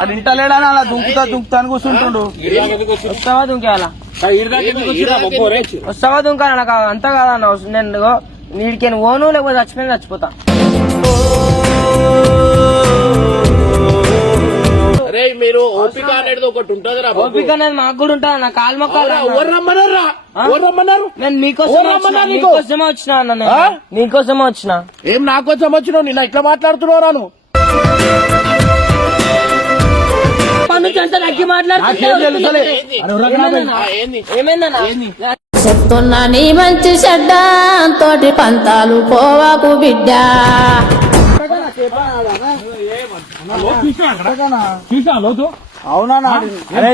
అది ఇంటలేడని అలా దుంకుతా దుంకుతా అని కూర్చుంటుండు. వస్తావా దుంకేవాలా వస్తావా దుంకాల నాకు అంతా కాదన్న. నేను ఓను లేకపోతే చచ్చిపోయిన చచ్చిపోతా. మీరు ఓపిక అనేది ఒకటి ఉంటదిరా బాబు. ఓపిక అనేది మాకు కూడా ఉంటుంది నా కాలు మొక్కాలి నేను మీకోసం వచ్చిన అన్న? నీకోసమే వచ్చిన. ఏం నాకు వచ్చి వచ్చినావు? నిన్న ఇట్లా మాట్లాడుతున్నావు రాను. మాట్లాడుతున్నా చెప్తున్నా నీ మంచి చెడ్డ తోటి పంతాలు పోవాకు బిడ్డ. అవునా? అరే.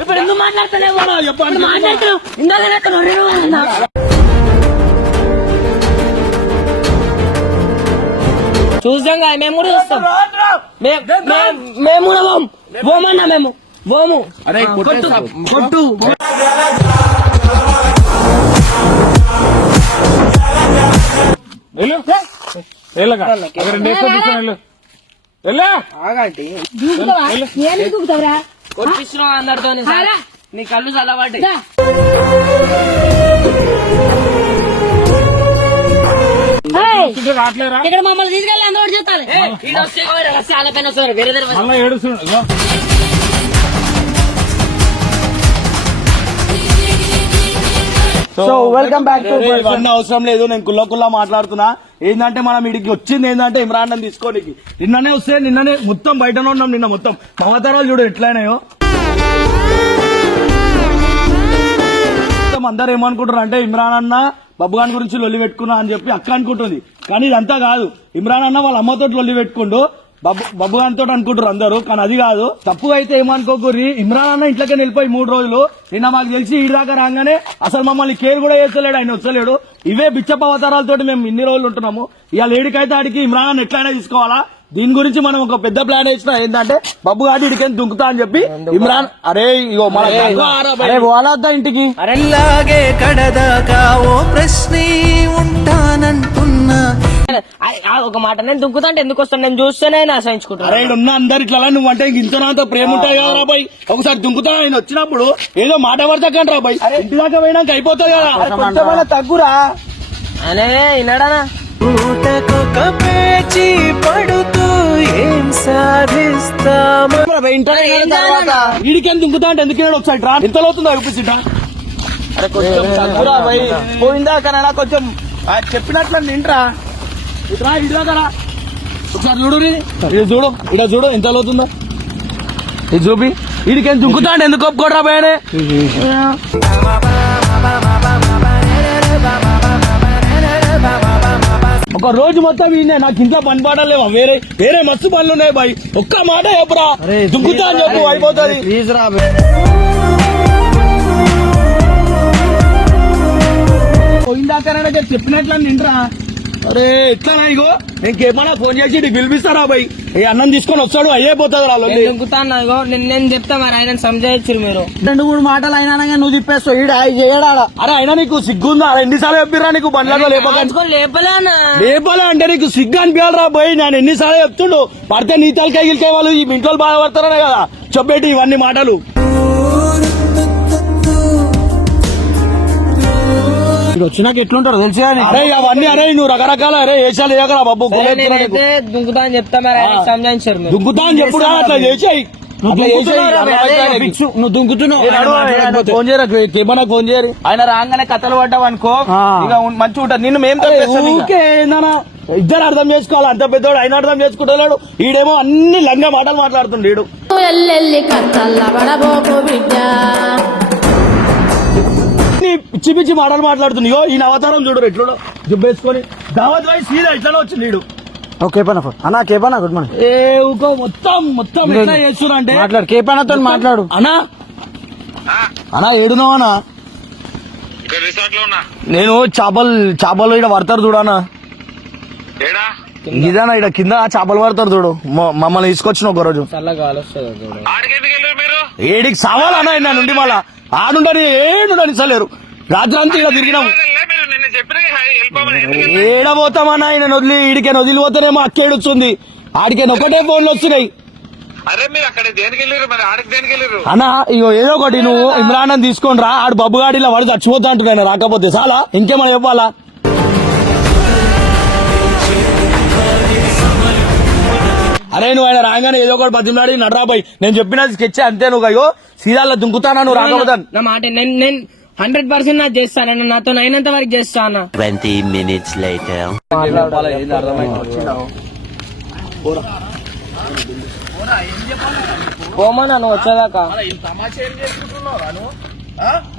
ఇప్పుడు ఎందుకు మాట్లాడతలేవు ఇందాక ఎక్కడ ఒర్రినావు అన్నా. చూసాం కదా మేము కూడా చూస్తాం మేము కూడా పోం. పోమన్నా మేము. పోము. కొట్టు. కొట్టు. కొట్టిస్తున్నావు అందరితో నీ కళ్ళు చల్లబడ్డాయి. రావట్లేరా? ఇక్కడ మమ్మల్ని తీసుకెళ్ళి అందరూ చెప్తాను ఈడ వస్తే కూడా చాలా పైన వస్తారు వేరే దగ్గర పోయి. మళ్ళీ ఏడుస్తుండు సో వెల్కమ్ బ్యాక్ టు ఇవన్నీ అవసరం లేదు. నేను కుల్ల కుల్ల మాట్లాడుతున్నా. ఏంటంటే మనం ఇడికి వచ్చింది ఏంటంటే ఇమ్రాన్ అని తీసుకోనికి. నిన్ననే వస్తే నిన్ననే మొత్తం బయటనే ఉన్నాం నిన్న మొత్తం. మమతారాలు చూడు ఎట్లయినాయో. అందరు ఏమనుకుంటారు అంటే ఇమ్రాన్ అన్న బబ్బుగాన్ గురించి లొల్లి పెట్టుకున్నా అని చెప్పి అక్క అనుకుంటుంది. కానీ ఇదంతా కాదు. ఇమ్రాన్ అన్న వాళ్ళ అమ్మతో లొల్లి పెట్టుకుంటూ బబ్బు బబ్బుగాన్ తోటి అనుకుంటారు అందరూ. కానీ అది కాదు. తప్పు అయితే ఏమనుకోకూరి ఇమ్రాన్ అన్న ఇంట్లోకే వెళ్ళిపోయి మూడు రోజులు. నిన్న మాకు తెలిసి ఈ దాకా రాగానే అసలు మమ్మల్ని కేర్ కూడా చేస్తలేడు ఆయన వచ్చలేడు ఇవే బిచ్చప్ప అవతారాలతోటి మేము ఇన్ని రోజులు ఉంటున్నాము. ఇవాళ ఏడికైతే ఆడికి ఇమ్రాన్ అన్న ఎట్లయినా తీసుకోవాలా? దీని గురించి మనం ఒక పెద్ద ప్లాన్ వేసిన ఏంటంటే బబ్బు గాడి ఇడికి దుంకుతా అని చెప్పి ఇమ్రాన్ అరే ఇగో మన అరే పోవాలద్దా ఇంటికి? అరెల్లాగే కడదాకా ఓ ప్రశ్నే ఉంటానంటున్నా. ఒక మాట నేను దుంకుతా అంటే ఎందుకు వస్తాను? నేను చూస్తేనే అరే ఆశ్రయించుకుంటాను ఈడ ఉన్న అందరు ఇట్లా నువ్వు అంటే ఇంత ప్రేమ ఉంటాయి కదా రాబాయ్ ఒకసారి దుంకుతా ఆయన వచ్చినప్పుడు ఏదో మాట పడతాకండి రాబాయ్ ఇంటి దాకా పోయినాక అయిపోతుంది కదా. తగ్గురా. అనే విన్నాడానా ఊటకొక పేచి పడుతూ ఏం సాధిస్తామా? వీడికి దుంకుతా అంటే ఎందుకు ఒకసారి రా? ఎంత అవుతుందో చూపిస్తుంటా అరే కొంచెం తగ్గురా భయ్ పోయిందాకనైనా కొంచెం ఆ చెప్పినట్లు నింట్రా ఇట్రా ఇటు దాకా రా. ఒకసారి చూడు రీ. ఇది చూడు ఇక్కడ చూడు ఎంత అవుతుందో ఇది చూపి. వీడికి దుంకుతా అంటే ఎందుకు ఒప్పుకోడరా భయనే ఒక రోజు మొత్తం ఈయన. నాకు ఇంట్లో పని పాడలేవా వేరే వేరే మస్తు పనులు ఉన్నాయి బాయ్. ఒక్క మాట చెప్పురా? దుంకుతా అని చెప్పు అయిపోతుంది. ప్లీజ్ రా చెప్పినట్లు నిండ్రా అరే ఎట్లా ఇగో నేను ఏమన్నా ఫోన్ చేసి నీకు పిలిపిస్తారా బాయ్ ఈ అన్నం తీసుకొని వస్తాడు అయ్యే పోతుంది దుంకుతా అన్నా ఇగో? నేను నేను చెప్తా మరి ఆయన సంజాయించరు మీరు. రెండు మూడు మాటలు అయినా నువ్వు తిప్పేస్తావు ఈడ చేయడా అరే అయినా నీకు సిగ్గుందా? ఎన్నిసార్లు చెప్పిరా నీకు బండ్లలో లేపలేనా లేపాలి అంటే నీకు సిగ్గు అనిపించాలి పోయి నేను ఎన్నిసార్లు చెప్తుండు పడితే నీ తలకాయ గిలికాయ వాళ్ళు ఈ ఇంట్లో బాధపడతారనే కదా. చెప్పేటి ఇవన్నీ మాటలు. వచ్చినాక ఎట్లుంటారు తెలిసి అరే అవన్నీ అరే నువ్వు రకరకాల అరే వేషాలు వేయకరా బాబు దుంకుతా అని చెప్తా మరి సంజాయించరు దుంకుతా అని చెప్పుడు అట్లా చేసాయి. నువ్వు దుంకుతున్నావు ఫోన్ చేయరా ఏమన్నా ఫోన్ చేయరు? ఆయన రాగానే కథలు పడ్డావు అనుకో ఇక మంచిగా ఉంటుంది నిన్ను మేము ఊకే ఏందన్నా? ఇద్దరు అర్థం చేసుకోవాలి అంత పెద్దోడు ఆయన అర్థం చేసుకుంటలేడు. ఈడేమో అన్ని లంగా మాటలు మాట్లాడుతుండు ఈడు ఎల్లెల్లి కత్తల్ల పడబోకు బిడ్డ. అన్ని పిచ్చి పిచ్చి మాటలు మాట్లాడుతుంది. ఇగో ఈయన అవతారం చూడు ఎట్లుడో. జుబ్బేసుకొని దావత్ వై సీదా ఇట్లా వచ్చింది అన్నా కేపనా గుడ్ మార్నింగ్. ఏ ఊకో మొత్తం మొత్తం ఎట్లా చేస్తున్నా అంటే మాట్లాడు కేపనాతో మాట్లాడు. అన్నా అన్నా ఏడున్నావు అన్నా? ఇక్కడ రిసార్ట్లో ఉన్నా. నేను చేపలు చేపలు ఇక్కడ పడతారు చూడనా ఏడా? ఇదేనా ఇక్కడ కింద చేపలు పడతారు చూడు. మమ్మల్ని తీసుకొచ్చిన ఒక రోజు ఏడికి సావాలన్నా నుండి మళ్ళా. ఆడుండని ఏడుండని సలేరు రాత్రి అంతా ఇలా చెప్పిన ఏడబోతామన్నా ఆయన వదిలి ఈడికే వదిలిపోతేనేమో అక్కేడుస్తుంది ఆడికే ఒకటే ఫోన్లు వస్తున్నాయి. అన్నా ఇగో ఏదో ఒకటి నువ్వు ఇమ్రాన్ తీసుకొని రా. ఆడు బబ్బు గాడిలో వాడు చచ్చిపోతా అంటున్నాను రాకపోతే చాలా? ఇంకేమైనా చెప్పాలా? అరే నువ్వు ఆయన రాగానే ఏదో ఒకటి బతిమలాడి నడరాబాయ్ నేను చెప్పిన స్కెచ్ అంతే నువ్వు అయ్యో సీదాల్లో దుంకుతానా నువ్వు రాకపోతే నా మాట నేను నేను హండ్రెడ్ పర్సెంట్ నాకు చేస్తాను నాతో అయినంత వరకు చేస్తా అన్న. 20 minutes later. పోమన్నా నువ్వు వచ్చేదాకా?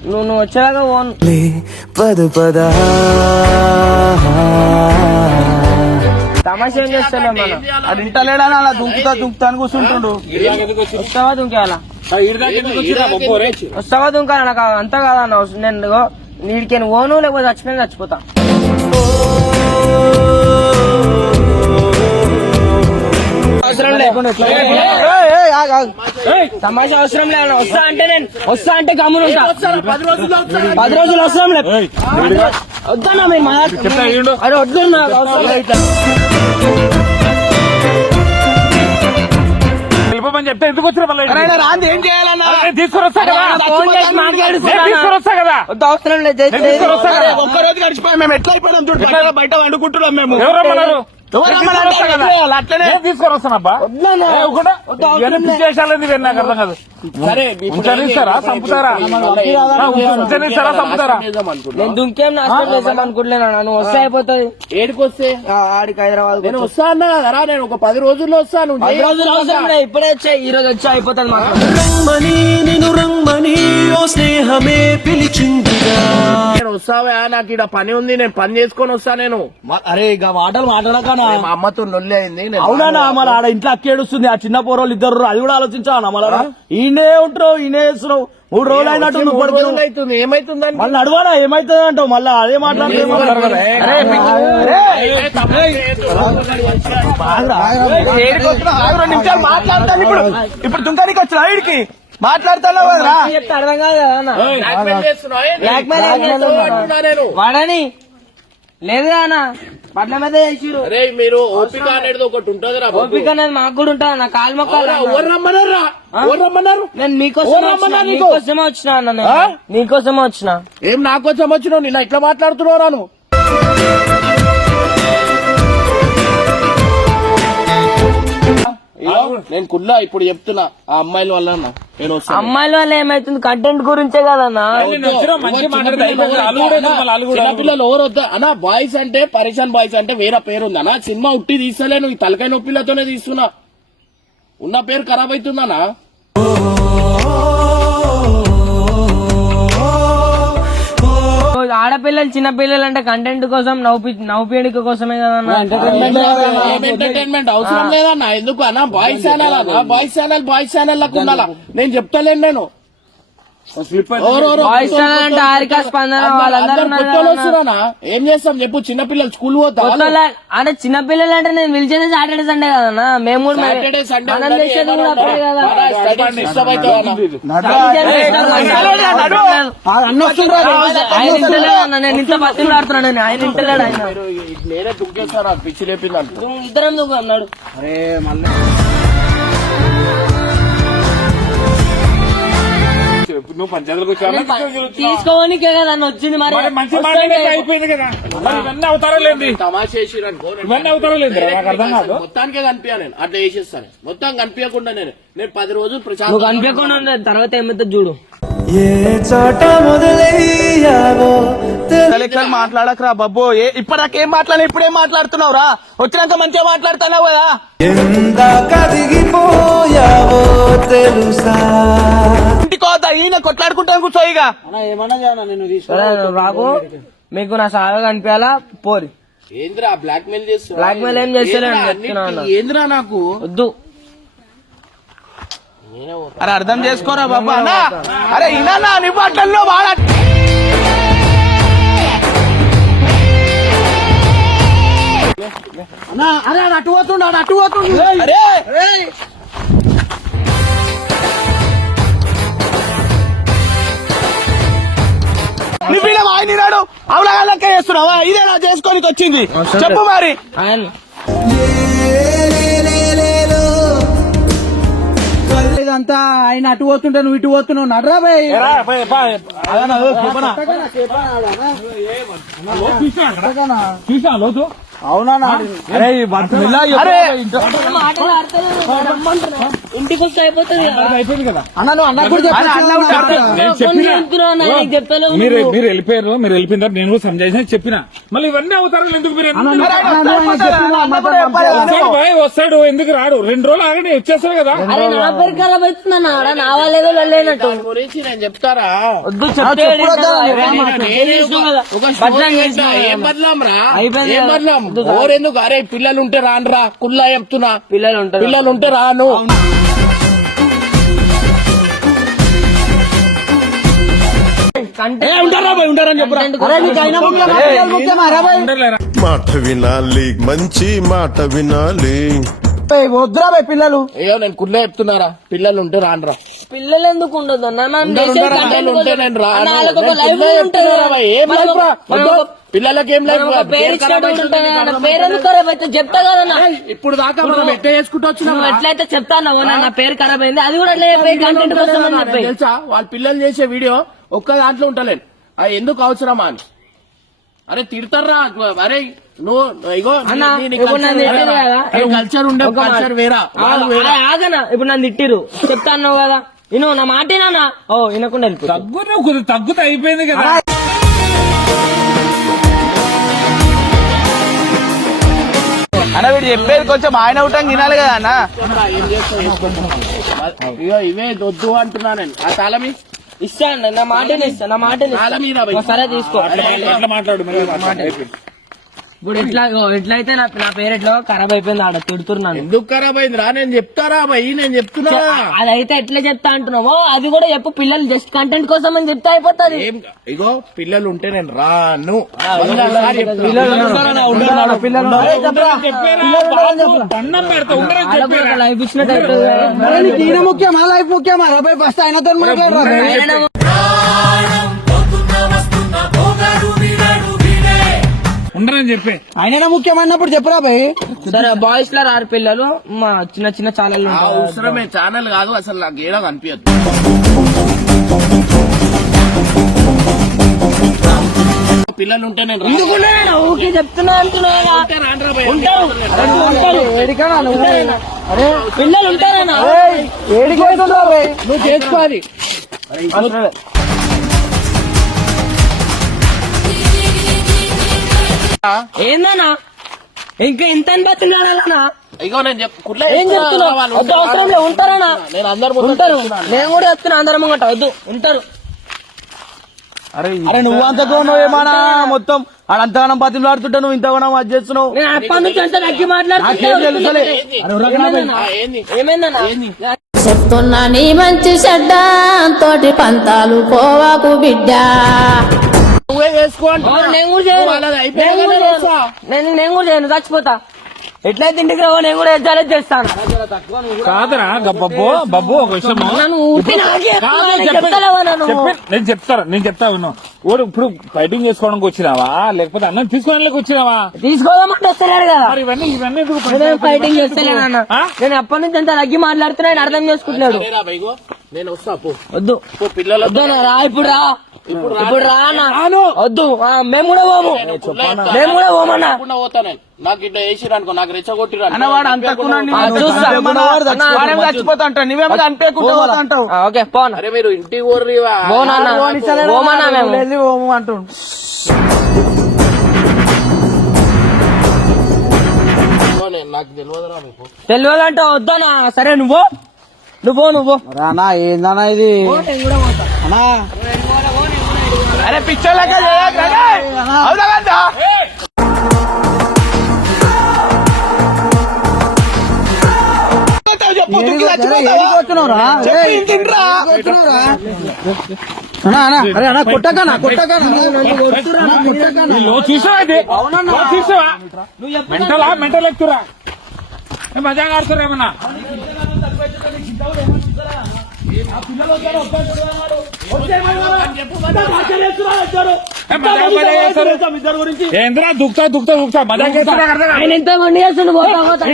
నువ్వు నువ్వు వచ్చేదాకా పోను. పద పద. తమాషా ఏం చేస్తలే మన? అది ఇంటలేడని అలా దుంకుతా దుంకుతా అని కూర్చుంటుండు. వస్తావా దుంకేయాలా? వస్తావా దుంకాల నాకు అంతా కాదన్న. నేను నీడికి ఓను లేకపోతే చచ్చిపోయిన చచ్చిపోతా. తమాషా అవసరం లేదు వస్తా అంటే నేను వస్తా అంటే గమ్మున ఉంటా. పది రోజులు అవసరం లేదు వద్దన్నా మీరు అరే వద్దు వెళ్ళిపోమని చెప్తే ఎందుకు వచ్చిన రాంది ఏం చేయాలన్నా? వస్తా కదా. ఫోన్ చేసి మాట్లాడుతున్నా. నేను తీసుకొని వస్తా కదా. వద్దు అవసరం లేదు నేను తీసుకొని వస్తా అరే, కదా. ఒక్క రోజు గడిచిపోయాం మేము. ఎట్లా అయిపోయాం చూడు బయట బయట వండుకుంటున్నాం మేము. ఎవరు వస్తా కదా. నేను నాకు అర్థం కాదు. సరే ఉంచనిస్తారా చంపుతారా? ఉంచనిస్తారా చంపుతారా? నేను దుంకేం నాశనం నువ్వు వస్తే అయిపోతుంది ఏడికొస్తే? ఆ, ఆడికి హైదరాబాద్ నేను వస్తా అన్నా కదరా నేను ఒక పది రోజుల్లో వస్తాను పది రోజులు అవసరం లేదు ఇప్పుడే వచ్చాయి ఈ రోజు వచ్చి అయిపోతుంది మాకు. రంగమని నిన్ను రంగమని ఓ స్నేహమే పిలిచిందిగా నేను వస్తావా నాకు ఇక్కడ పని ఉంది నేను పని చేసుకొని వస్తా నేను అరే ఇక మాటలు మాట్లాడకనా మా అమ్మతో నొల్లి అయింది నేను అవునా మళ్ళీ ఆడ ఇంట్లో అక్కేడుస్తుంది ఆ చిన్న పోరోళ్ళు ఇద్దరు అది కూడా ఆలోచించావా మళ్ళా ఈయనే ఉంటావు ఈయనే వేస్తున్నావు మూడు రోజులు అయినట్టు నువ్వు అవుతుంది ఏమైతుందని మళ్ళీ నడవాడా ఏమైతుంది అంటావు మళ్ళీ అదే నిమిషాలు మాట్లాడతాను ఇప్పుడు ఇప్పుడు దుంకానికి వచ్చిన వీడికి చెప్తే అర్థం కాదు అన్న. వాడని. లేదు అన్న పట్ల మీద చేసిరు అరే మీరు ఓపిక అనేది ఒకటి ఉంటది రా ఓపిక అనేది మాకు కూడా ఉంటుంది నా కాలు మొక్కలు రమ్మన్నారు నేను మీకోసం ఎవరు రమ్మన్నారు నీకు? మీకోసమే వచ్చిన అన్న నేను. మీకోసమే వచ్చిన. ఏం నాకు వచ్చి వచ్చినావు? నిన్న ఇట్లా మాట్లాడుతున్నావు రాను. నేను కుల్లా ఇప్పుడు చెప్తున్నా. ఆ అమ్మాయిల వల్ల అన్న. నేను వస్తాను అమ్మాయిల వల్ల ఏమైతుంది? కంటెంట్ గురించే కదన్నా? చిన్నపిల్లలు ఎవరు వద్దా? అన్న బాయ్స్ అంటే పరేషాన్ బాయ్స్ అంటే వేరే పేరు ఉంది. అన్న సినిమా ఉట్టి తీస్తలేను ఈ తలకాయ నొప్పిలతోనే తీస్తున్నా. ఉన్న పేరు ఖరాబ్ అవుతుందన్నా. ఆడపిల్లలు చిన్న పిల్లలు అంటే కంటెంట్ కోసం నవ్వు నవ్వుపీడిక కోసమే ఎంటర్టైన్మెంట్ అవసరం లేదన్న. ఎందుకు అన్న? బాయ్స్ ఛానల్ అన్న? బాయ్స్ ఛానల్ బాయ్స్ ఛానల్లకు ఉండాలా? నేను చెప్తలేను నేను. అంటే హారిక స్పందన వాళ్ళందరూ ఏం చేస్తాం చెప్పు చిన్నపిల్లలు స్కూల్ పోతా అంటే చిన్న పిల్లలు అంటే నేను పిలిచేది సాటర్డే సండే కదన్నా మేము కూడా సాటర్డే సండే కదా నేను ఇంత నేను ఆయన ఇంటలేడు ఆయన నేనే పిచ్చి లేపింది ఇద్దరం నువ్వు అన్నాడు నువ్వు పంచాయతీలకు తీసుకోవడానికే కదా వచ్చింది మరి. మరి మంచి మాట్లాడే అయిపోయింది కదా. ఇవన్నీ అవుతారో నేను ఇవన్నీ అవుతారో లేదు నాకు అర్థం కాదు. మొత్తానికే నేను. అట్లా చేసేస్తాను. మొత్తం కనిపించకుండా నేను. నేను పది రోజులు నువ్వు ప్రశాంత్ కనిపించకుండా తర్వాత ఏమైతే చూడు. ఏ చోట మొదలయ్యావో లెక్కలు మాట్లాడకరా బాబు. ఏ ఇప్పటికేం మాట్లాడి ఇప్పుడేం మాట్లాడుతున్నావు రా వచ్చినాక మంచిగా మాట్లాడుతున్నావు కదా? ఎంత కదిగిపోయావో తెలుసా? ఈయన కొట్లాడుకుంటాను కూర్చోయిగా సరే, నువ్వు రాకు. మీకు నా సాగా కనిపించాలా? పోరి. ఏంద్రా బ్లాక్ మెయిల్ ఏం చేస్తలేను, ఏంద్రా అన్న. నాకు? వద్దు. అరే అర్థం చేసుకోరా బాబు అన్న? అరే ఈయన నీ మాటల్లో వాడ? అరే అది అటు పోతుండు అటు పోతుండు. నువ్వు ఈడ ఆయన నాడు చేస్తున్నావా? ఇదే నా చేసుకోనికి వచ్చింది. చెప్పు మరి. ఇదంతా ఆయన అటు పోతుంటే నువ్వు ఇటు పోతున్నావు. నడరా పై. చూసా లోతు? అవునా అరే ఇంటికి వస్తే అయిపోతుంది మీరు వెళ్ళిపోయారు మీరు వెళ్ళిపోయిన తర్వాత నేను కూడా సంజయ్ చెప్పిన. మళ్ళీ ఇవన్నీ అవుతారు ఎందుకు మీరు వస్తాడు ఎందుకు రాడు? రెండు రోజులు ఆగండి వచ్చేస్తాడు కదా? నా పేరు నా వాళ్ళేదో గురించి నేను చెప్తారా? ఒక-. ఏం. బదలాం రా? ఏం. బదలాం ఓరెందుకు? అరే పిల్లలు ఉంటే రానురా. కుల్లా చెప్తున్నా. పిల్లలు ఉంటారు పిల్లలు ఉంటే రాను మాట వినాలి మంచి మాట వినాలి. వద్దురా పిల్లలు. అయ్యో నేను కుల్లా చెప్తున్నారా? పిల్లలు ఉంటే రానురా. పిల్లలు ఎందుకు ఉండదు అన్న? మనం చేసే content కోసం. అన్న, వాళ్ళకి ఒక ఉంటుంది. మనం? ఒక- మనం. ఒక- పిల్లలకి ఏం లైఫ్ మనం ఒక పేరు ఇచ్చినట్టు ఉంటుంది అన్న. పేరు ఎందుకు ఖరాబ్ అయితే చెప్తా కదన్న ఇప్పుడు దాకా మనం ఎట్ట చేసుకుంటూ వచ్చినాం నువ్వు ఎట్లయితే చెప్తాను నా పేరు ఖరాబ్ అయింది. అది కూడా అట్లా చెప్పి కంటెంట్ కోసం అని చెప్పి తెలుసా వాళ్ళ పిల్లలు చేసే వీడియో ఒక్క దాంట్లో ఉంటలేను. అది ఎందుకు అవసరమా అని. అరే తిడతారా? అరే నువ్వు ఇగో అన్న, ఇప్పుడు నన్ను తిట్టిరు కదా. కల్చర్ ఉండే ఒక మాట. కల్చర్ వేరా? వాళ్ళు వేరా? ఆ, ఆగనా? ఇప్పుడు నన్ను తిట్టిరు చెప్తా అన్నావు కదా. నేను నా మాటేనా ఓ వినకుండా వెళ్ళిపో తగ్గు తగ్గుతా అయిపోయింది కదా. అన్న వీడు చెప్పేది కొంచెం ఆయన ఉంటాం తినాలి కదా అన్న. ఏం చేస్తావు చేసుకో. ఇగో ఇవే వద్దు అంటున్నా నేను. ఆ తాళమి? ఇస్తా అన్న నా మాటనే ఇస్తా నా మాటనే సరే తీసుకో. మాట్లాడు. ఇప్పుడు ఎట్లా ఎట్లయితే నా నా పేరు ఎట్లా ఖరాబ్ అయిపోయింది ఆడ తిడుతున్నాను. ఎందుకు ఖరాబ్ అయింది రా నేను చెప్తారా భయ్ నేను చెప్తున్నా అదైతే ఎట్లా చెప్తా అంటున్నావో అది కూడా చెప్పు. పిల్లలు జస్ట్ కంటెంట్ కోసం అని చెప్తే అయిపోతుంది. ఇగో పిల్లలు ఉంటే నేను రాను? లైఫ్ ఇచ్చినట్టు ముఖ్యమా? లైఫ్ ముఖ్యమా ఫస్ట్ ఆయనతో ఆయన ఉండరని చెప్పే. ఆయన ముఖ్యమన్నప్పుడు చెప్పురా భయ్. సరే బాయ్స్లో రారు పిల్లలు మా చిన్న చిన్న ఛానల్ అవసరమే ఛానల్ కాదు అసలు నాకు ఏడా కనిపించదు. పిల్లలు ఉంటే నేను చెప్తున్నా. ఉంటారు. పిల్లలు ఏడికి నువ్వు. చేసుకోవాలి. ఏందన్నా? ఇంకా ఇంత అని బతిలాడాలన్నా ఇగో నేను చెప్ కుట్ల ఏం చెప్తున్నావు? వద్దు అవసరం లేదు ఉంటారన్నా. నేను అందరు ఉంటారు. నేను కూడా చెప్తున్నా అందరం వద్దు ఉంటారు. అరే నువ్వు అంతగా ఉన్నావు ఏమానా మొత్తం అంతగానం బతిమలాడుతుంటే నువ్వు ఇంతగానం అది చేస్తున్నావు? అంత చెప్తున్నా నీ మంచి చెడ్డ తోటి పంతాలు పోవాకు బిడ్డ. నేను నేను కూడా చేయను. చచ్చిపోతా. ఎట్లయితే ఇంటికి రావో నేను కూడా ఛాలెంజ్ చేస్తాను. కాదరా బబ్బు బబ్బు ఒక విషయం నేను చెప్తాను నేను చెప్తా విను. ఓడు ఇప్పుడు ఫైటింగ్ చేసుకోవడానికి వచ్చినావా? లేకపోతే అన్నం తీసుకోవడానికి వచ్చినావా? తీసుకోదామంటే వస్తలేడు కదా. మరి ఇవన్నీ ఇవన్నీ ఎందుకు నేను ఫైటింగ్ చేస్తలేను అన్న? నేను అప్పటి నుంచి అంత తగ్గి మాట్లాడుతున్నా అర్థం చేసుకుంటున్నాడు. నేను వస్తా వద్దు. పో పిల్లలు రా ఇప్పుడు రా. ఇప్పుడు రా అన్న వద్దు. మేము కూడా పోము. మేము కూడా పోమన్నా. తప్పకుండా పోతా నేను నాకు ఇట్లా వేసిరు అనుకో నాకు రెచ్చగొట్టిరు అనుకో. అన్నవాడు అంతకున్నా ఆ, చూస్తా. వాడేం చచ్చిపోతా అంటావు నువ్వేమో అనిపించకుండా అంటావు? ఆ, ఓకే పోనా. అరే మీరు ఇంటికి పోర్రివా పోనా పోమన్నా మేము. అంటుండు. నేను నాకు తెలియదురా మీకు. తెలియదు అంటే వద్దనా సరే నువ్వు. నువ్వు నువ్వు. రానా ఏందన్నా ఇది? అన్నా అరే పిక్చర్ లెక్క చేయకు, రే. అవునా కదా? చెప్పు, దుక్కి చచ్చిపోతావా? చెప్పు, ఇంటింట్రా. అన్నా అన్నా అరే అన్నా కొట్టకనా కొట్టకనా చూసావా మెంటలా ఎక్కుతురా మజా ఆడుతురా ఏమన్నా ఏంద్రా దుక్తా దుక్తా దుక్తా? కాదు. ఆయన ఎంత మండి చేస్తుండు పోతా పోతా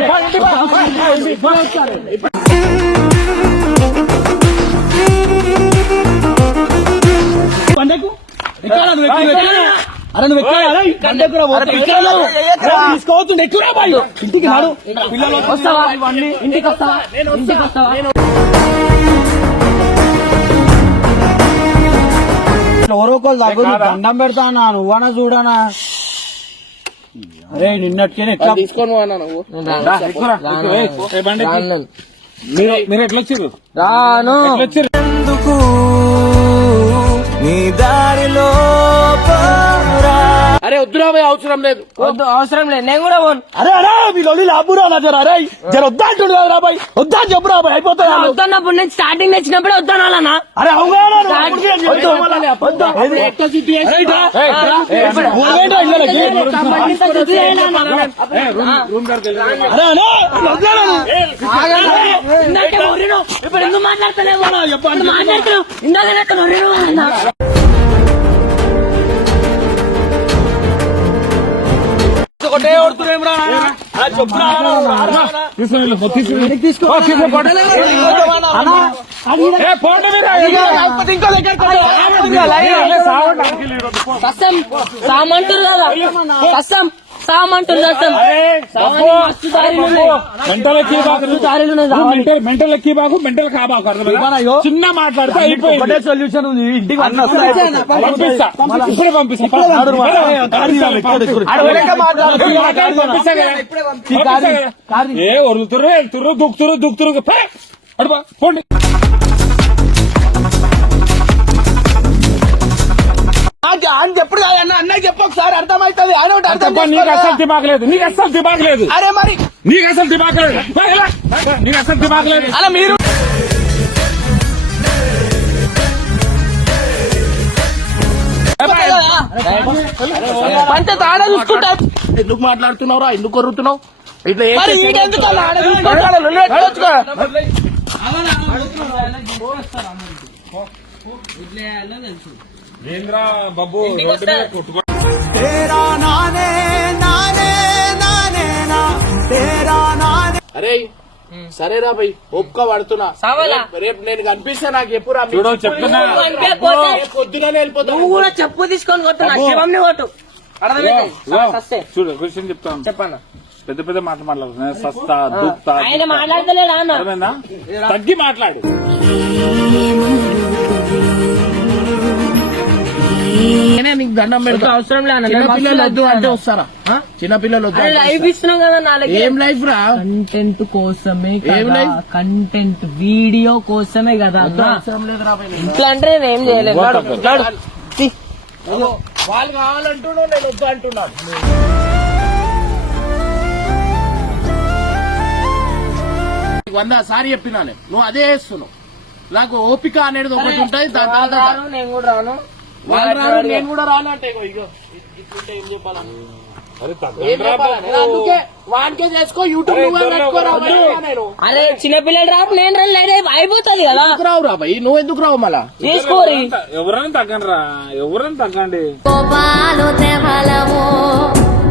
పండకు? ఎక్కడ నువ్వు ఎక్కువ? అరే నువ్వు ఎక్కువరా బాయ్ ఇంటికి నాడు పిల్లలు వస్తావా? ఇంటికి వస్తావా? ఇంటికి వస్తావా? ఎవరో ఒకరు తగ్గు దండం పెడతా అన్నా నువ్వనా చూడనా? అరే నిన్నటికే ఎట్లా? తీసుకొని నువ్వు. మీరు మీరు ఎట్లా వచ్చారు రాను. ఎందుకు? నీ దారిలో వద్దురా అవసరం లేదు వద్దు అవసరం లేదు నేను కూడా పోను అరే అరే వీళ్ళు లాబురా నా జర అరే జర వద్దా అంటుండు కదా బాయ్ వద్దా అని చెప్పురా బాయ్ అయిపోతా వద్దన్నప్పుడు నేను స్టార్టింగ్ తెచ్చినప్పుడే వద్దనాలన్నా అరే అవునా అప్పటికే అని చెప్పి వద్దా. ఈరోజు, పో. కసం సామంటారు కదా. కసం మెంటల్ ఎక్కి సామాన్లు. మెంటల్ కాబాకు? చిన్న మాట్లాడితే అయిపోయింది. సొల్యూషన్ ఉంది. ఇంటికి పంపిస్తా ఇప్పుడే పంపిస్తా. ఏ వదులుతురు వెళ్తురు దుక్కుతురు దుక్కుతురు పో, పోండి అని చెప్పుడు అన్న అన్నకి చెప్పు ఒకసారి అర్థమవుతుంది ఆయన ఒకటి అర్థం నీకు అసలు దిమాగ్ లేదు నీకు అసలు దిమాగ్ లేదు అరే మరి నీకు అసలు దిమాగ్ లేదు పో, ఇలా. నీకు అసలు దిమాగ్ లేదు అలా మీరు పంచ తాడా చూసుకుంటా ఎందుకు మాట్లాడుతున్నావురా ఎందుకు కొరుతున్నావు ఇట్లా ఏం ఏంద్రా బాబు? రోడ్డు మీద కొట్టుకో అరే సరేరా భయ్ ఒప్పుక పడుతున్నా సావాలా? రేపు- రేపు నేను కనిపిస్తే నాకు ఎప్పుడు రా చూడు చెప్తున్నా. పొద్దుగానే వెళ్ళిపోతాను. నువ్వు కూడా చెప్పు తీసుకొని శివంని కొట్టు అర్థమైంది? చూడు క్వశ్చన్ చెప్తాను. చెప్పన్నా. పెద్ద పెద్ద మాట మాట్లాడుతున్నా సస్తా దుక్తా ఆయన మాట్లాడతలేడా అన్న? అర్థమైందా? తగ్గి మాట్లాడు. నేనే నీకు దండం పెడతా. అవసరం లేదు వద్దు అంటే వస్తారా? ఆ? చిన్న పిల్లలు వద్దు అంటే లైఫ్ ఇస్తున్నాం కదా నాలుగు ఏం లైఫ్ రా? కంటెంట్ కోసమే ఏం కదా లైఫ్? కంటెంట్ వీడియో కోసమే కదా అవసరం లేదు రా భయ్. ఇట్లా అంటే నేను ఏం చేయలేదు వాళ్ళు కావాలంటున్నావు నేను వద్దు అంటున్నాను. వంద సారి చెప్పినా నేను. నువ్వు అదే చేస్తున్నావు. నాకు ఓపిక అనేది ఒకటి ఉంటుంది దాని తర్వాత నేను కూడా రాను. వాళ్ళు రాను నేను కూడా రాను అంటే ఇగో ఇట్లుంటే ఏం అరే చిన్నపిల్లలు రాపు నేను అయిపోతుంది కదా. రావు రా భయ్? నువ్వు ఎందుకు రావు మళ్ళా? తీసుకోరి ఎవరైనా తగ్గండి రా ఎవరైనా తగ్గండి. కోపాలు తెవలవో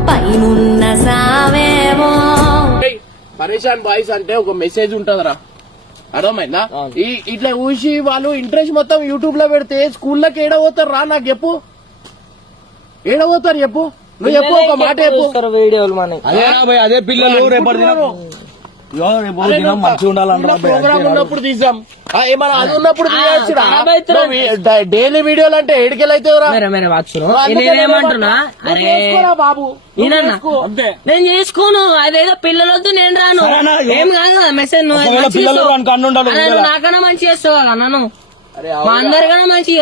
పైనున్న సావేవో ఏయ్, పరేషాన్ బాయ్స్ అంటే ఒక మెసేజ్ ఉంటదిరా. అర్థమైందా? ఈ ఇట్లా ఊసి వాళ్ళు ఇంట్రెస్ట్ మొత్తం యూట్యూబ్లో పెడితే స్కూల్లోకి ఏడ పోతారు? రా నాకు చెప్పు. ఏడ పోతారు చెప్పు? నువ్వు చెప్పు ఒక మాట చెప్పు. వీడియోలు మనకి అదే అదే పిల్లలు ప్రోగ్రామ్ అంతే ఉన్నప్పుడు తీసాం. ఆ, ఏమన్నా అది ఉన్నప్పుడు తీయచ్చురా ఖరాబ్ అవుతున్నారు. డైలీ వీడియోలు అంటే ఏడికెళ్ళైతే మేరే మేరే వాచును నేనేమంటున్నా? అరే బాబు. నేను చేసుకోను. అదేదో పిల్లలొద్దు నేను రాను? ఏం? కాదు కదా. మెసేజ్ నాకన్నా మంచి చేస్తావు కదా నన్ను. మా అందరికన్నా మంచి.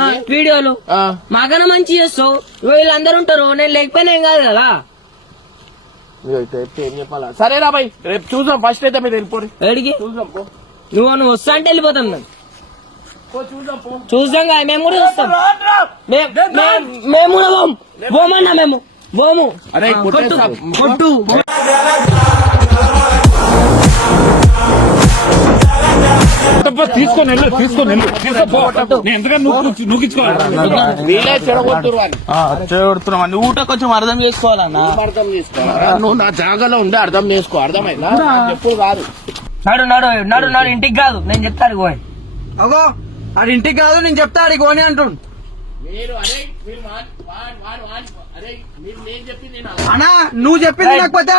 ఆ, వీడియోలు. ఆ, మాకన్నా మంచి చేస్తావు. వీళ్ళందరూ ఉంటారు. నేను లేకపోయినా ఏం కాదు కదా. ఏం చెప్పాలా? సరేరా బాయ్ రేపు చూసాం ఫస్ట్ అయితే మీరు వెళ్ళిపోయి ఏడికి చూసాం పో. నువ్వు నువ్వు వస్తా అంటే వెళ్ళిపోతాం మేము. చూసాం కదా మేము కూడా చూస్తాం. మేము కూడా పోం. పోమన్నా మేము. పోము. అరే. కొట్టు. తీసుకొని వెళ్ళు తీసుకొని వెళ్ళు. నువ్వు నువ్వు ఊట కొంచెం అర్థం చేసుకోవాలన్నా. అర్థం చేసుకో. నువ్వు నా జాగాలో ఉండి అర్థం చేసుకో. అర్థమైందా? ఎప్పుడు కాదు నడు నడు నడు నడు ఇంటికి కాదు. నేను చెప్తాను పోయి. అగో అది ఇంటికి కాదు నేను చెప్తా ఆడికి పోనీ అంటుండు. మీరు అరే మీరు వా- వా- వాడు వాడు అరే మీరు నేను చెప్పింది నేను అన్నా నువ్వు చెప్పింది లేకపోతే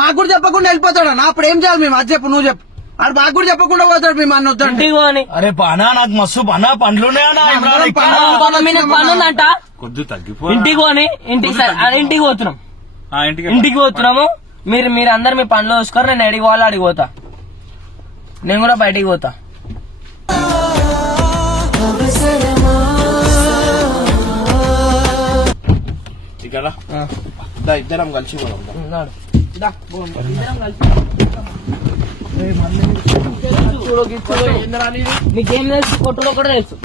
మాకు కూడా చెప్పకుండా వెళ్ళిపోతాడు అన్న. అప్పుడు ఏం చేయాలి మేము అది చెప్పు నువ్వు చెప్పు. ఆడు మాకు కూడా చెప్పకుండా పోతాడు మేము అన్న పోని. అరే పానా నాకు మస్తు పనా మీద పని ఉందంట కొద్ది తగ్గిపో ఇంటికి పోని ఇంటికి సరే ఇంటికి పోతున్నాం. ఆ, ఇంటికి ఇంటికి పోతున్నాము. మీరు మీరు అందరు మీ పనులు చూసుకోరు నేను ఎడికి పోవాలి అడిగి పోతా. నేను కూడా బయటికి పోతా. ఇక్కడ దా, ఇద్దరం కలిసి దా. నీకేం తెలుసు? కొట్టులో కూడా తెలుసు.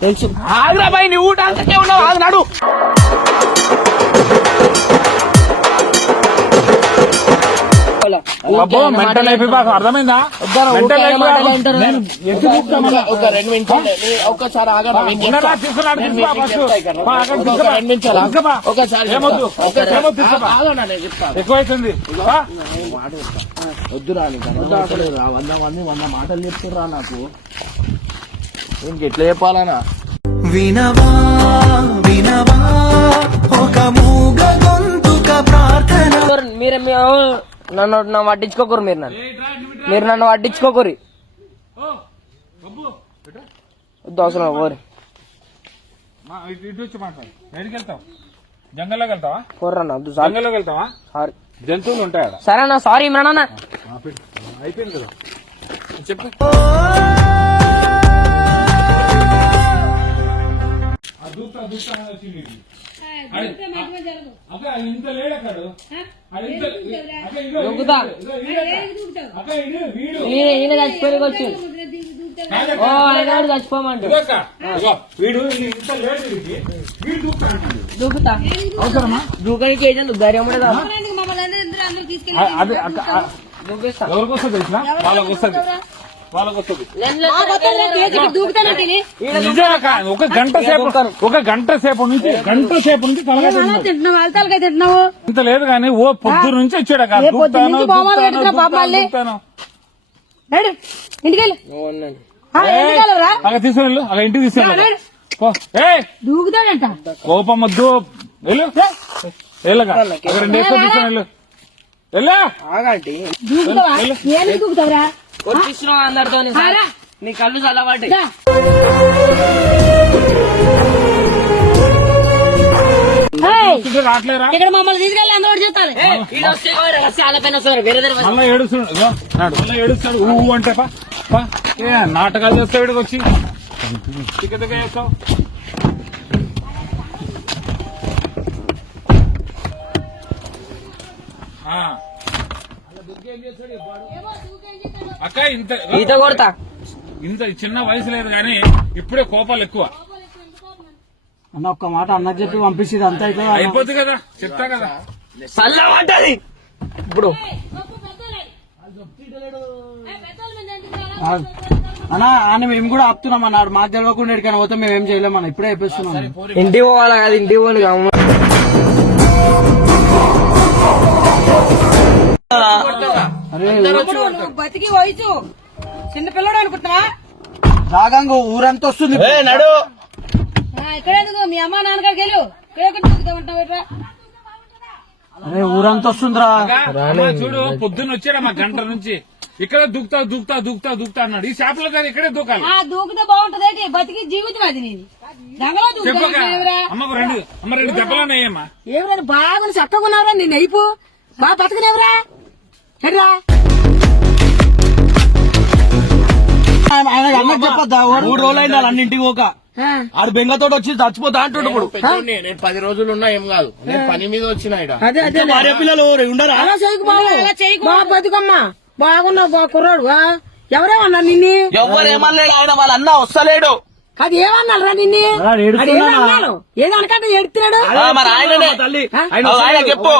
తెలుసు. ఆగ్రా బాయ్ నీ ఊట అంతకే ఉన్నావు. ఆగు నడు. అబ్బో మెంటల్ అయిపోయి బాగా అర్థమైందా? మెంటల్ ఒక- ఒక రెండు నిమిషాలు. ఒకసారి ఎక్కువైతుంది. వద్దురా వంద మంది వంద మాటలు చెప్తుర్రా నాకు. ఇంక ఎట్లా చెప్పాలనా? వినవా వినవా ఒక మూగ గొంతుక ప్రార్థన. మీరు నన్ను నన్ను పట్టించుకోకరు మీరు నన్ను. మీరు నన్ను పట్టించుకోకరు జంగల్లోకి వెళ్తావా? వద్దు సారీ. జంగల్లోకి వెళ్తావా? సారీ. జంతువులు ఉంటాయి ఆడ సరే అన్న సారీ ఇమ్రాన్ అన్న అయిపోయింది కదా. చెప్పు. ఇంత లేడక్కడు అది ఇంత అక్క ఇదిగో, దొంగతా. ఇదిగో, ఈడక్క. అక్క ఇది వీడు. ఈయన ఈయన చచ్చిపోయి వచ్చు ఓ ఆయన కూడా ఇదిగో, వీడు ఇంత లేడు వీడు దూకుతా అవసరమా? దూకనికి ఏజెంట్ ధైర్యం ఉండదు ఆ- అది ఎవరికి వస్తుంది తెలిసిన? వాళ్ళకి వస్తుంది ఒక గంట సేపు ఒక గంట సేపు నుంచి గంట సేపు నుంచి తింటున్నావు. ఇంత లేదు కానీ ఓ పొద్దు నుంచి వచ్చాడు అలా తీసుకెళ్ళు అలా ఇంటికి తీసుకెళ్ళు. పో. ఏయ్ దూకుతాడంట. కోపం వద్దు. వెళ్ళు. వెళ్ళగా. అక్కడ రెండు వేసుకొని తీసుకొని వెళ్ళు. వెళ్ళు. దూకుతావురా? వచ్చిస్తున్నావు అందరితో నీ కళ్ళు చల్లబడ్డాయి. ఇక్కడ మమ్మల్ని తీసుకెళ్ళి అందరూ పైన వస్తారు వేరే దగ్గర ఏడుస్తాడు. ఊ అంటే నాటకాలు చేస్తావు ఇక్కడికి వచ్చి. చేస్తావు. ఆ. అక్క ఇంత ఈత కొడతా. ఇంత చిన్న వయసు లేదు కానీ ఇప్పుడే కోపాలు ఎక్కువ. అన్న ఒక్క మాట అన్నకు చెప్పి పంపిస్తుంది అంతా అయితే అయిపోద్ది కదా చెప్తా కదా. చల్లబడ్డది. ఇప్పుడు అన్న ఆయన మేము కూడా ఆపుతున్నాం అన్నాడు మాకు తెలియకుండా ఎక్కడికైనా పోతే మేము ఏం చేయలేము అన్న. ఇప్పుడే అయిపోతున్నాం ఇంటికి పోవాలా కదా ఇంటికి పోను బతికి వయసు. చిన్న పిల్లడు అనుకుంటున్నా రాగంగా ఊరంతా వస్తుంది. నడు. ఇక్కడ ఎందుకు మీ అమ్మ నాన్నగారికి వెళ్ళు. ఇక్కడ అరే ఊరంతా వస్తుందిరా. చూడు పొద్దున్న వచ్చాడు మా గంట నుంచి. ఇక్కడ దూకుతా దూకుతా దూకుతా దూకుతా అన్నాడు. ఈ చేపల దగ్గర ఇక్కడే దూకాలి. ఆ దూకితే బాగుంటది. బతికి జీవితం అది దూకుతావురా అమ్మకు రెండు అమ్మ రెండు ఏమరా బాగా చక్కగా ఉన్నావురా నేను అయిపో. బాగా బతకనేవరా? ఎట్రా ఆయన అన్నకు చెప్పొద్దా? మూడు రోజులు అయింది వాళ్ళ అన్నింటికి పోక ఆడు బెంగతోటి వచ్చి చచ్చిపోతా అంటుండు ఇప్పుడు. పెద్దోడిని, నేను పది రోజులు ఉన్నా ఏం కాదు. నేను పని మీద వచ్చిన ఈడ. అదే అదే భార్య పిల్లలు ఉండరా? అలా చేయకు బాబు. బాగా బతుకమ్మా. బాగున్నావు బా కుర్రాడు ఆ? ఎవరేమన్నా నిన్ను? ఏమనలేడు ఆయన? వాళ్ళ అన్న వస్తలేడు. అది ఏమన్నారా నిన్ను? వాడు ఏడుస్తున్నాడా? అది ఏమన్నాడు? ఏదో అనకంటే ఎడుతున్నాడు ఆ, మరి ఆయననే. తల్లి. ఆయన ఆయన చెప్పు.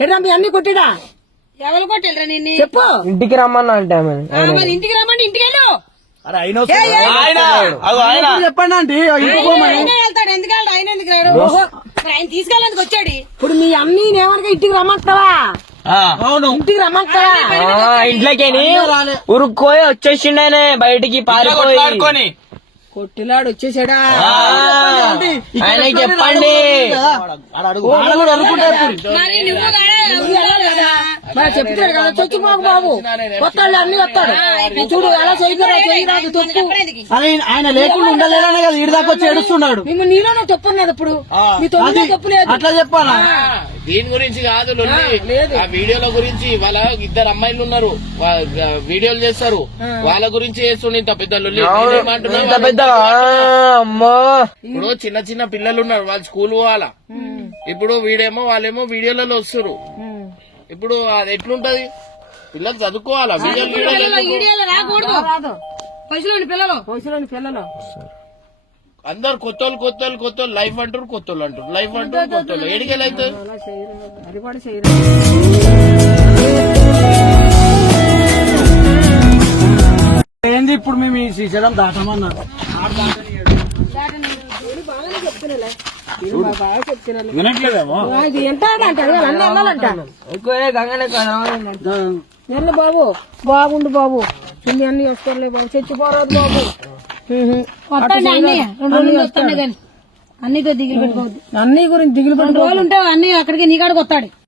ఎడా మీ అన్ని కొట్టిడా ఎవరు కొట్టిల్రా నిన్ను? చెప్పు. ఇంటికి రమ్మన్నా అంటే ఆమె ఇంటికి రమ్మంటే ఇంటికి వెళ్ళు చెప్పండి ఆయన వెళ్తాడు. ఎందుకు ఆయన ఎందుకు రాడు? ఆయన తీసుకెళ్ళేందుకు వచ్చాడు? ఇప్పుడు మీ అన్ని ఏమనగా ఇంటికి రమ్మంటావా? అవును. ఇంటికి రమ్మంటావా? ఆ, ఇంట్లోకేని ఉరుక్కోయి వచ్చేసిండు ఆయన బయటికి పారిపోయి. కొట్టిలాడు వచ్చేసాడా? ఆ, ఆయనకి చెప్పండి. కదా. చెప్తాడు కదా చచ్చిపోకు బాబు. కొత్తాళ్ళు అన్ని వస్తాడు చూడు ఎలా చేయగలరా చేయరాదు తప్పు అరే ఆయన లేకుండా ఉండలేదనే కదా ఈడి దాకా వచ్చి ఏడుస్తున్నాడు. మేము నీలోనే తప్పు ఉన్నది ఇప్పుడు మీ తొమ్మిది తప్పు లేదు. అట్లా చెప్పాలా? దీని గురించి కాదు లొల్లి. ఆ వీడియోల గురించి వాళ్ళ ఇద్దరు అమ్మాయిలు ఉన్నారు. వీడియోలు చేస్తారు. వాళ్ళ గురించి చేస్తుండే ఇంత పెద్ద లొల్లి. పెద్ద అమ్మో. ఇప్పుడు చిన్న చిన్న పిల్లలు ఉన్నారు వాళ్ళు స్కూల్ పోవాలా? ఇప్పుడు వీడేమో వాళ్ళేమో వీడియోలలో వస్తారు ఇప్పుడు అది ఎట్లుంటది? పిల్లలు చదువుకోవాలా? వీడియోలు వీడియోలు పిల్లలు వయసులోని పిల్లలు. అందరు కొత్తోళ్ళు కొత్తోళ్ళు కొత్తోళ్ళు లైఫ్ అంటారు కొత్తోళ్ళు అంటారు లైఫ్ అంటారు కొత్తోళ్ళు. ఎడికెళ్ళి అవుతుంది అది కూడా చేయరు. ఏంది ఇప్పుడు మేము ఈ శ్రీశైలం దాటమన్నా వినట్లేదేమో ఇది ఎంత అంటాడు అన్ని వెళ్ళాలంట ఎక్కువ గంగనే నెల్లు బాబు బాగుండు బాబు. చిన్ని అన్ని వస్తారులే బాబు. చచ్చిపోరాదు బాబు. వస్తాండి అన్ని రెండు రోజులు వస్తాండి. కానీ. అన్నితో దిగులు పెట్టుకోవద్దు. అన్ని గురించి దిగులు రెండు రోజులు ఉంటే అన్ని అక్కడికి నీ కాడికి వస్తాడు.